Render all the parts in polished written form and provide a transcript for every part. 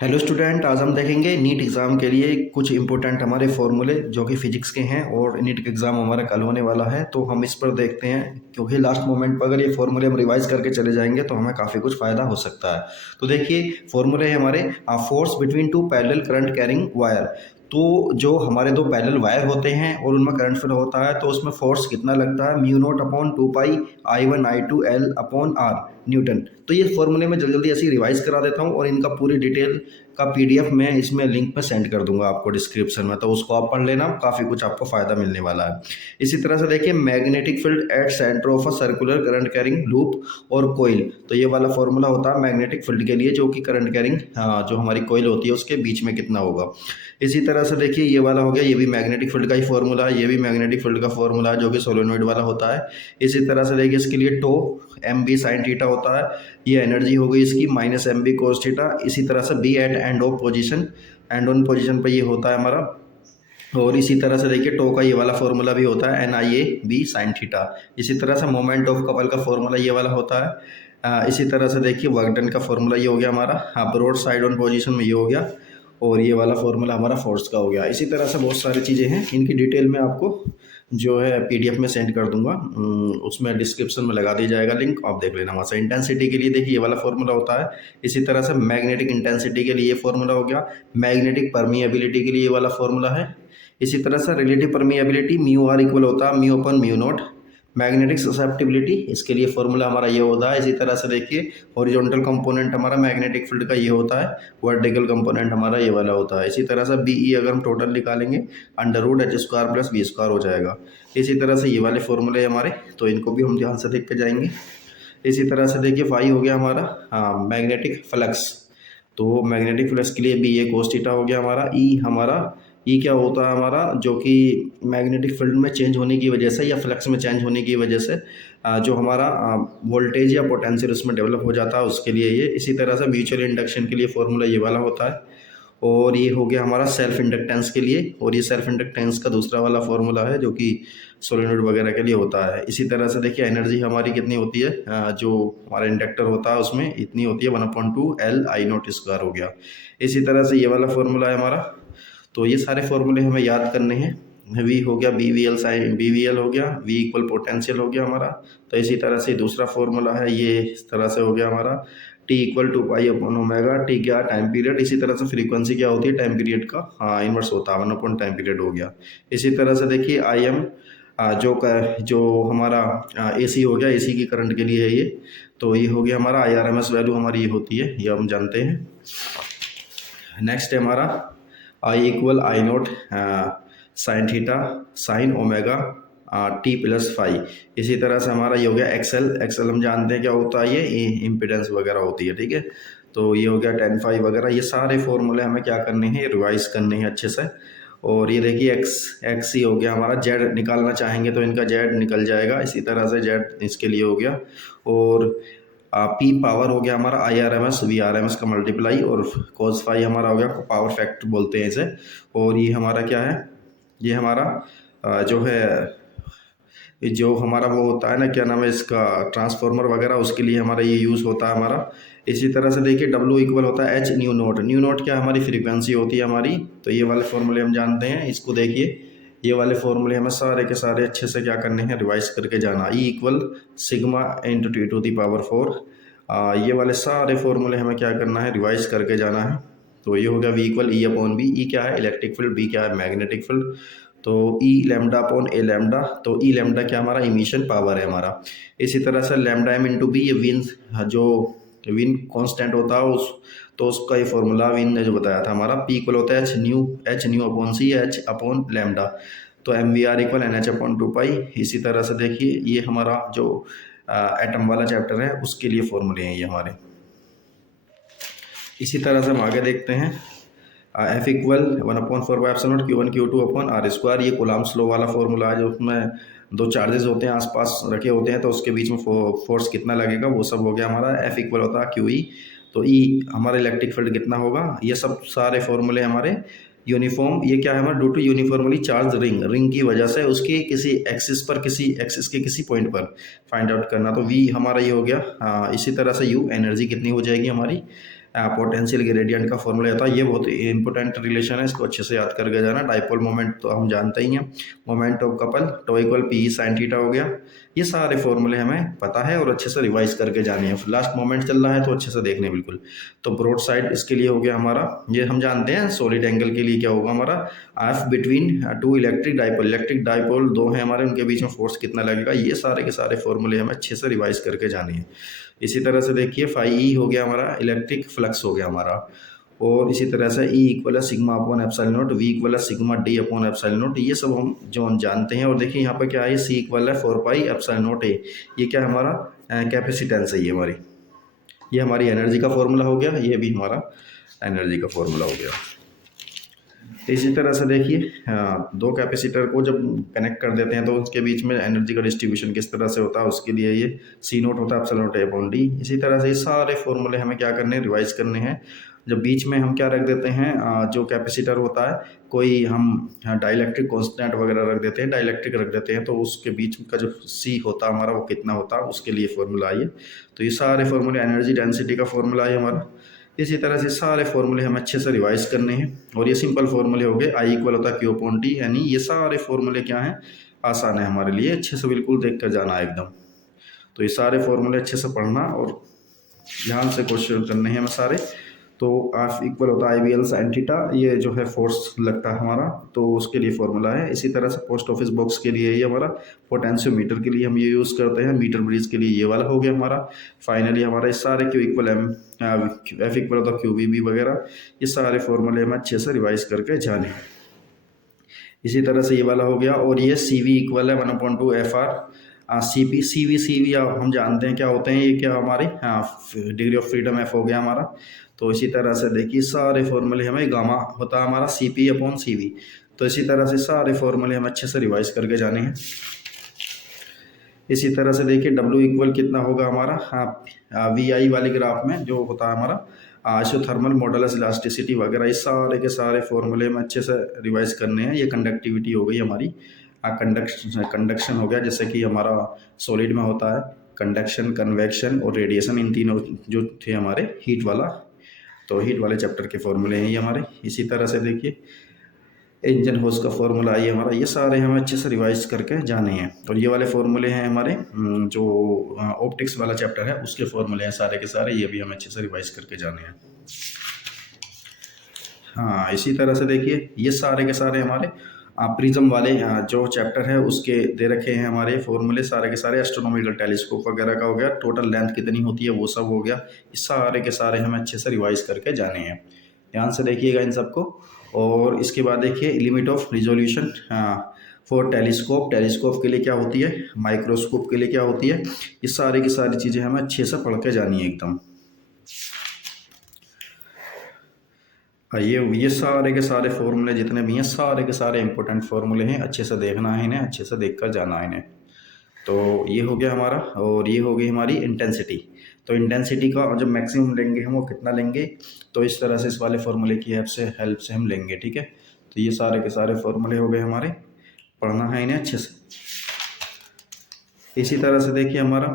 Hello student, आज हम देखेंगे नीट एग्ज़ाम के लिए कुछ इंपॉर्टेंट हमारे फॉर्मूले जो कि फिजिक्स के हैं और नीट का एग्ज़ाम हमारा कल होने वाला है। तो हम इस पर देखते हैं, क्योंकि लास्ट मोमेंट पर अगर ये फॉर्मूले हम रिवाइज करके चले जाएंगे तो हमें काफ़ी कुछ फ़ायदा हो सकता है। तो देखिए, फॉर्मूले है हमारे force between two parallel current carrying wire. तो जो हमारे दो पैरेलल वायर होते हैं और उनमें करंट फ्लो होता है, तो उसमें फोर्स कितना लगता है, म्यू नॉट अपॉन 2 पाई I1 I2 L upon R Newton. तो ये फॉर्मूले में जल्दी जल्दी ऐसे रिवाइज करा देता हूँ और इनका पूरी डिटेल का पीडीएफ मैं इसमें लिंक में सेंड कर दूंगा आपको डिस्क्रिप्शन में, तो उसको आप पढ़ लेना, काफ़ी कुछ आपको फ़ायदा मिलने वाला है। इसी तरह से देखिए, magnetic field at centre of a circular current carrying loop और कोयल। तो ये वाला फॉर्मूला होता है मैग्नेटिक फील्ड के लिए, जो कि करंट कैरिंग जो हमारी कोयल होती है उसके बीच में कितना होगा। इसी तरह से देखिए, ये वाला हो गया, ये भी मैग्नेटिक फील्ड का ही फॉर्मूला है, ये भी मैग्नेटिक फील्ड का फॉर्मूला है जो कि सोलेनोइड वाला होता है। इसी तरह से देखिए, इसके लिए टो एम बी साइन थीटा होता है, ये एनर्जी हो गई इसकी minus M B cos theta. इसी तरह से B at end of position, end on position पे ये होता है हमारा। और इसी तरह से देखिए, टो का ये वाला फॉर्मूला भी होता है NIA/B साइन थीटा। इसी तरह से मोमेंट ऑफ कपल का फॉर्मूला ये वाला होता है। इसी तरह से देखिए, वर्क डन का फॉर्मूला ये हो गया हमारा, ब्रॉड साइड ऑन पोजीशन में ये हो गया, और ये वाला फॉर्मूला हमारा फोर्स का हो गया। इसी तरह से बहुत सारी चीज़ें हैं, इनकी डिटेल में आपको जो है पीडीएफ में सेंड कर दूंगा, उसमें डिस्क्रिप्शन में लगा दिया जाएगा लिंक, आप देख लेना वहाँ से। इंटेंसिटी के लिए देखिए, ये वाला फॉर्मूला होता है। इसी तरह से मैग्नेटिक इंटेंसिटी के लिए ये फॉर्मूला हो गया। मैग्नेटिक परमिएबिलिटी के लिए ये वाला फॉर्मूला है। इसी तरह से relative permeability mu r equal होता है mu upon mu naught. Magnetic susceptibility, इसके लिए फॉर्मूला हमारा ये होता है। इसी तरह से देखिए, हॉरिजॉन्टल कंपोनेंट हमारा मैग्नेटिक फील्ड का ये होता है, वर्टिकल कंपोनेंट हमारा ये वाला होता है। इसी तरह से बीई अगर हम टोटल निकालेंगे, अंडर रूट H² + V² हो जाएगा। इसी तरह से ये वाले फॉर्मूले हमारे, तो इनको भी हम ध्यान से देख के जाएंगे। इसी तरह से देखिए, फाई हो गया हमारा मैग्नेटिक फ्लक्स। तो मैग्नेटिक फ्लक्स के लिए बी ए कोस थीटा हो गया हमारा। ई क्या होता है हमारा, जो कि मैग्नेटिक फील्ड में चेंज होने की वजह से या फ्लक्स में चेंज होने की वजह से जो हमारा वोल्टेज या पोटेंशियल उसमें डेवलप हो जाता है, उसके लिए ये। इसी तरह से म्यूचुअल इंडक्शन के लिए फॉर्मूला ये वाला होता है। और ये हो गया हमारा सेल्फ इंडक्टेंस के लिए, और ये सेल्फ इंडक्टेंस का दूसरा वाला फॉर्मूला है जो कि सोलेनोइड वगैरह के लिए होता है। इसी तरह से देखिए, एनर्जी हमारी कितनी होती है, जो हमारा इंडक्टर होता है उसमें इतनी होती है 1/2 L I0² हो गया। इसी तरह से ये वाला फॉर्मूला है हमारा। तो ये सारे फॉर्मूले हमें याद करने हैं। वी हो गया BVL साइन BVL हो गया, V इक्वल पोटेंशियल हो गया हमारा। तो इसी तरह से दूसरा फॉर्मूला है, ये इस तरह से हो गया हमारा, T इक्वल 2 पाई/ओमेगा। टी क्या, टाइम पीरियड। इसी तरह से फ्रीक्वेंसी क्या होती है, टाइम पीरियड का इन्वर्स होता है, 1/टाइम पीरियड हो गया। इसी तरह से देखिए, IM जो हमारा AC हो गया, AC की करंट के लिए है ये। तो ये हो गया हमारा IRMS वैल्यू हमारी ये होती है, ये हम जानते हैं। नेक्स्ट है हमारा I = I0 sine theta sine omega T+φ। इसी तरह से हमारा ये हो गया एक्सएल हम जानते हैं क्या होता है, ये इम्पिडेंस वगैरह होती है, ठीक है। तो ये हो गया tan φ वगैरह। ये सारे फॉर्मूले हमें क्या करने हैं, रिवाइज करने हैं अच्छे से। और ये देखिए, एक्स ही हो गया हमारा, जेड निकालना चाहेंगे तो इनका जेड निकल जाएगा। इसी तरह से जेड इसके लिए हो गया। और पी पावर हो गया हमारा IRMS VRMS का मल्टीप्लाई, और cos φ हमारा हो गया पावर फैक्टर बोलते हैं इसे। और ये हमारा क्या है, ये हमारा जो है, जो हमारा वो होता है ना, क्या नाम है इसका, ट्रांसफार्मर वगैरह, उसके लिए हमारा ये यूज़ होता है हमारा। इसी तरह से देखिए, W इक्वल होता है H new not. New not क्या हमारी फ्रीक्वेंसी होती है हमारी। तो ये वाले फॉर्मूले हम जानते हैं, इसको देखिए, ये वाले फॉर्मूले हमें सारे के सारे अच्छे से क्या करने हैं, रिवाइज करके जाना। E equal sigma into T⁴। ये वाले सारे फॉर्मूले हमें क्या करना है, रिवाइज करके जाना है। तो ये हो गया V इक्वल E/B। ई क्या है, इलेक्ट्रिक फील्ड, B क्या है, मैग्नेटिक फील्ड। तो E λ/A लैम्डा। तो E लैम्डा क्या हमारा, इमिशन पावर है हमारा। इसी तरह से λm/b, ये विन, जो विन कांस्टेंट होता है उस, तो उसका ये फॉर्मूला विन ने जो बताया था हमारा, P इक्वल होता है H/c H/λ। तो MVR इक्वल NH/2 पाई। इसी तरह से देखिए, ये हमारा जो एटम वाला चैप्टर है उसके लिए फॉर्मूले हैं ये हमारे। इसी तरह से हम आगे देखते हैं, F इक्वल 1/4πε0 Q1 Q2/R²। ये कूलम्ब्स लॉ वाला फॉर्मूला है, जो उसमें दो चार्जेस होते हैं आसपास रखे होते हैं, तो उसके बीच में फोर्स कितना लगेगा वो सब हो गया हमारा। F इक्वल होता है QE। तो E हमारा इलेक्ट्रिक फील्ड कितना होगा। ये सब सारे फॉर्मूले हमारे यूनिफॉर्म, ये क्या है हमारा, due to uniformly charge ring की वजह से उसकी किसी एक्सिस के किसी पॉइंट पर फाइंड आउट करना। तो V हमारा ये हो गया। इसी तरह से U एनर्जी कितनी हो जाएगी हमारी, पोटेंशियल ग्रेडियंट का फॉर्मूला होता है। ये बहुत इंपॉर्टेंट रिलेशन है, इसको अच्छे से याद करके जाना। डाइपोल मोमेंट तो हम जानते ही हैं, मोमेंट ऑफ कपल टो इक्वल पी साइन थीटा हो गया। ये सारे फॉर्मूले हमें पता है और अच्छे से रिवाइज करके जाने हैं। लास्ट मोमेंट चल रहा है तो अच्छे से देखने बिल्कुल। तो ब्रॉड साइड इसके लिए हो गया हमारा, ये हम जानते हैं। सॉलिड एंगल के लिए क्या होगा हमारा, F between two electric dipole. Electric dipole दो हैं हमारे, उनके बीच में फोर्स कितना लगेगा, ये सारे के सारे फॉर्मूले हमें अच्छे से रिवाइज करके जाने हैं। इसी तरह से देखिए फाई ई हो गया हमारा, इलेक्ट्रिक फ्लक्स हो गया हमारा। और इसी तरह से ई इक्वल है sigma upon epsilon naught, V equal है sigma D upon epsilon naught. ये सब हम जानते हैं। और देखिए यहाँ पर क्या है, सी इक्वल है 4 पाई एप्सिलॉन नॉट ए। ये क्या है हमारा, कैपेसिटेंस है ये हमारी एनर्जी का फॉर्मूला हो गया। ये भी हमारा एनर्जी का फॉर्मूला हो गया। इसी तरह से देखिए दो कैपेसिटर को जब कनेक्ट कर देते हैं तो उसके बीच में एनर्जी का डिस्ट्रीब्यूशन किस तरह से होता है, उसके लिए ये सी नोट होता है epsilon not a upon D. इसी तरह से ये सारे फॉर्मूले हमें क्या करने हैं, रिवाइज करने हैं। जब बीच में हम क्या रख देते हैं, जो कैपेसिटर होता है, कोई हम डाइलेक्ट्रिक कांस्टेंट वगैरह रख देते हैं, डाइलेक्ट्रिक रख देते हैं, तो उसके बीच का जो सी होता है हमारा वो कितना होता है, उसके लिए फॉर्मूला आइए। तो ये सारे फॉर्मूले एनर्जी डेंसिटी का फॉर्मूला है हमारा। इसी तरह से सारे फॉर्मूले हमें अच्छे से रिवाइज करने हैं। और ये सिंपल फॉर्मूले हो गए, आई इक्वल होता है क्यू अपॉन टी, यानी ये सारे फॉर्मूले क्या हैं, आसान है हमारे लिए, अच्छे से बिल्कुल देख कर जाना है एकदम। तो ये सारे फॉर्मूले अच्छे से पढ़ना और ध्यान से क्वेश्चन करने हैं हमें सारे। तो एफ इक्वल होता है आई बी एल साइन थीटा, ये जो है फोर्स लगता है हमारा, तो उसके लिए फॉर्मूला है। इसी तरह से पोस्ट ऑफिस बॉक्स के लिए ये हमारा, पोटेंशियोमीटर के लिए हम ये यूज़ करते हैं, मीटर ब्रिज के लिए ये वाला हो गया हमारा। फाइनली हमारा इस सारे Q equal M, F equal होता है क्यू वी बी वगैरह, ये सारे फॉर्मूले हमें अच्छे से रिवाइज करके जाने। इसी तरह से ये वाला हो गया। और ये सी वी इक्वल है 1/2 F R C P. C V हम जानते हैं क्या होते हैं, ये क्या हमारे डिग्री ऑफ फ्रीडम एफ हो गया हमारा। तो इसी तरह से देखिए सारे फॉर्मूले हमें, गामा होता है हमारा C P upon C V. तो इसी तरह से सारे फॉर्मूले हमें अच्छे से रिवाइज करके जाने हैं। इसी तरह से देखिए डब्ल्यू इक्वल कितना होगा हमारा, वी आई वाले ग्राफ में जो होता है हमारा आइसोथर्मल मॉडुलस इलास्टिसिटी वगैरह, इस सारे के सारे फॉर्मूले में अच्छे से रिवाइज करने हैं। ये कंडक्टिविटी हो गई हमारी, कंडक्शन हो गया, जैसे कि हमारा सॉलिड में होता है कंडक्शन, कन्वेक्शन और रेडिएशन, इन तीनों जो थे हमारे हीट वाला, तो हीट वाले चैप्टर के फॉर्मूले हैं ये हमारे। इसी तरह से देखिए इंजन होस का फॉर्मूला ये हमारा, ये सारे हमें अच्छे से रिवाइज करके जाने हैं। और ये वाले फॉर्मूले हैं हमारे, जो ऑप्टिक्स वाला चैप्टर है उसके फॉर्मूले हैं सारे के सारे, ये भी हमें अच्छे से रिवाइज करके जाने हैं। हाँ, इसी तरह से देखिए ये सारे के सारे हमारे प्रिज्म वाले जो चैप्टर है उसके दे रखे हैं हमारे फॉर्मूले सारे के सारे। एस्ट्रोनॉमिकल टेलीस्कोप वगैरह का हो गया, टोटल लेंथ कितनी होती है वो सब हो गया। इस सारे के सारे हमें अच्छे से रिवाइज करके जाने हैं। ध्यान से देखिएगा इन सबको। और इसके बाद देखिए limit of resolution for telescope, telescope के लिए क्या होती है, माइक्रोस्कोप के लिए क्या होती है, ये सारी की सारी चीज़ें हमें अच्छे से पढ़ के जानी है एकदम। ये सारे के सारे फॉर्मूले जितने भी हैं सारे के सारे इंपॉर्टेंट फॉर्मूले हैं, अच्छे से देखना है इन्हें, अच्छे से देख कर जाना है इन्हें। तो ये हो गया हमारा। और ये हो गई हमारी इंटेंसिटी। तो इंटेंसिटी का जो मैक्सिमम लेंगे हम वो कितना लेंगे, तो इस तरह से इस वाले फॉर्मूले की हेल्प से हम लेंगे, ठीक है। तो ये सारे के सारे फॉर्मूले हो गए हमारे, पढ़ना है इन्हें अच्छे से। इसी तरह से देखिए हमारा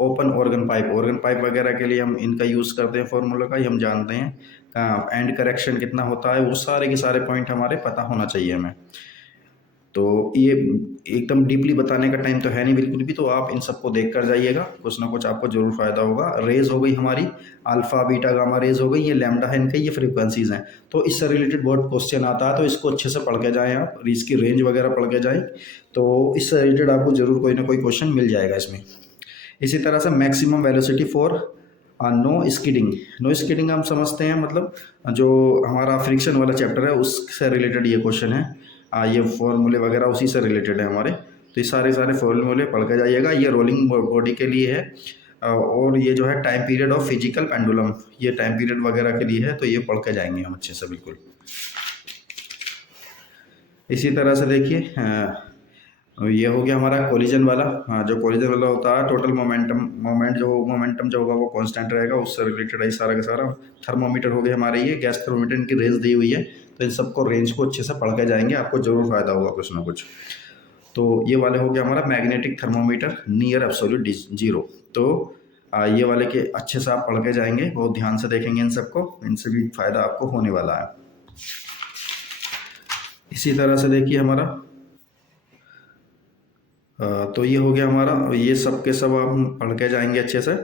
ओपन ऑर्गन पाइप वगैरह के लिए हम इनका यूज़ करते हैं फॉर्मूला का, ये हम जानते हैं। एंड करेक्शन कितना होता है, वो सारे के सारे पॉइंट हमारे पता होना चाहिए हमें। तो ये एकदम डीपली बताने का टाइम तो है नहीं बिल्कुल भी, तो आप इन सबको देख कर जाइएगा, कुछ ना कुछ आपको जरूर फायदा होगा। रेज हो गई हमारी, अल्फा बीटा गामा रेज हो गई, ये लैम्डा है इनके, ये फ्रीक्वेंसीज हैं। तो इससे रिलेटेड बहुत क्वेश्चन आता है, तो इसको अच्छे से पढ़ के जाएँ आप, इसकी रेंज वगैरह पढ़ के जाएँ, तो इससे रिलेटेड आपको जरूर कोई ना कोई क्वेश्चन मिल जाएगा इसमें। इसी तरह से maximum velocity for no skidding हम समझते हैं, मतलब जो हमारा फ्रिक्शन वाला चैप्टर है उससे रिलेटेड ये क्वेश्चन है। ये फॉर्मूले वगैरह उसी से रिलेटेड है हमारे। तो ये सारे फॉर्मूले पढ़ के जाइएगा। ये रोलिंग बॉडी के लिए है। और ये जो है time period of physical pendulum, ये टाइम पीरियड वगैरह के लिए है, तो ये पढ़ के जाएंगे हम अच्छे से बिल्कुल। इसी तरह से देखिए ये हो गया हमारा कोलिजन वाला। जो कोलिजन वाला होता है, टोटल मोमेंटम जो होगा वो कांस्टेंट रहेगा, उससे रिलेटेड है सारा का सारा। थर्मोमीटर हो गए हमारे, ये गैस थर्मोमीटर, इनकी रेंज दी हुई है, तो इन सबको रेंज को अच्छे से पढ़ के जाएंगे, आपको जरूर फायदा होगा कुछ ना कुछ। तो ये वाले हो गया हमारा magnetic thermometer near absolute zero. तो ये वाले के अच्छे से आप पढ़ के जाएंगे, बहुत ध्यान से देखेंगे इन सबको, इनसे भी फ़ायदा आपको होने वाला है। इसी तरह से देखिए हमारा तो ये हो गया हमारा, ये सब के सब हम पढ़ के जाएंगे अच्छे से।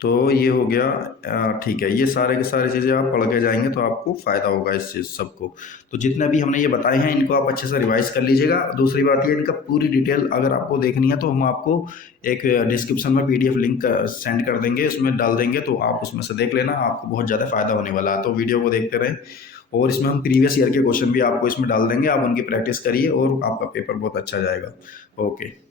तो ये हो गया ठीक है, ये सारे के सारे चीज़ें आप पढ़ के जाएंगे तो आपको फ़ायदा होगा इस चीज़ सबको। तो जितने भी हमने ये बताए हैं इनको आप अच्छे से रिवाइज़ कर लीजिएगा। दूसरी बात ये, इनका पूरी डिटेल अगर आपको देखनी है तो हम आपको एक डिस्क्रिप्शन में PDF लिंक सेंड कर देंगे, उसमें डाल देंगे, तो आप उसमें से देख लेना, आपको बहुत ज़्यादा फ़ायदा होने वाला है। तो वीडियो को देखते रहें, और इसमें हम प्रीवियस ईयर के क्वेश्चन भी आपको इसमें डाल देंगे, आप उनकी प्रैक्टिस करिए और आपका पेपर बहुत अच्छा जाएगा। ओके।